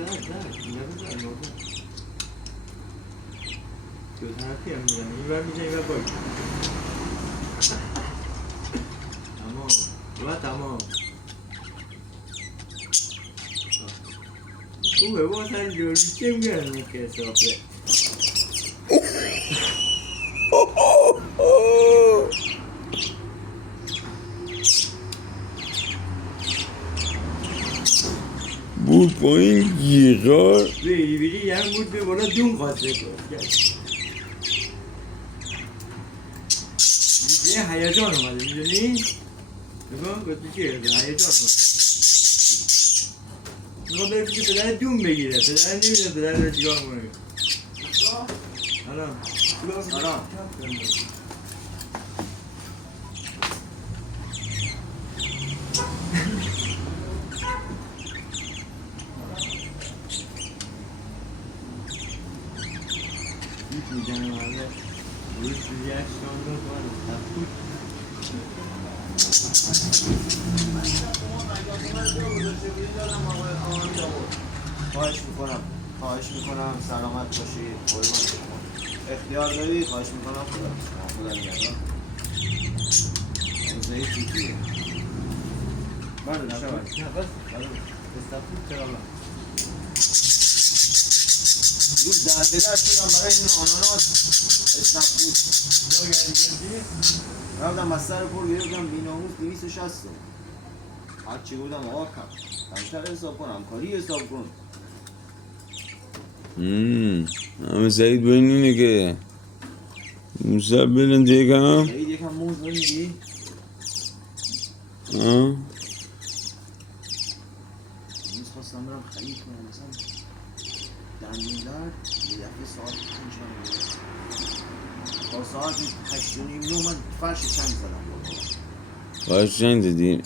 اینا بزن بابا. دو طرفی هم میزنی، این بر میزنی و باید تمام خوبه با سر جوری چه میگن که حسابه بود پایین گیغار بیری یه بود به بالا دون خواسته یه هیجان اومده میدونی؟ نگاه گفتی چیه؟ هیجان اومده نگاه داره که پدر دون بگیره پدر نمیده پدر رو چیکار کنه حالا میزنه وارده روش ریاکشن داد وارد تفکر خواهش میکنم سلامت باشید قربان شما اختیار دارید خواهش میکنم خدا نگهدار روزه چیزیه بله شبت استفاده چرا روز درده شدم برای این آناناس اسنپ بود رفتم از سر پر گرفتم بیناموس 260 هرچی بودم آقا کمتر حساب کنم کاری حساب کن همه سعید بین اینه که موسیقی بلند یکم سعید یکم موز نمیدی؟ آه نیز خواستم برم خرید کنم مثلا دندون درد یه دفعه ساعت 5 من تا ساعت 8:30 من فرش چند زدم باید چند دادی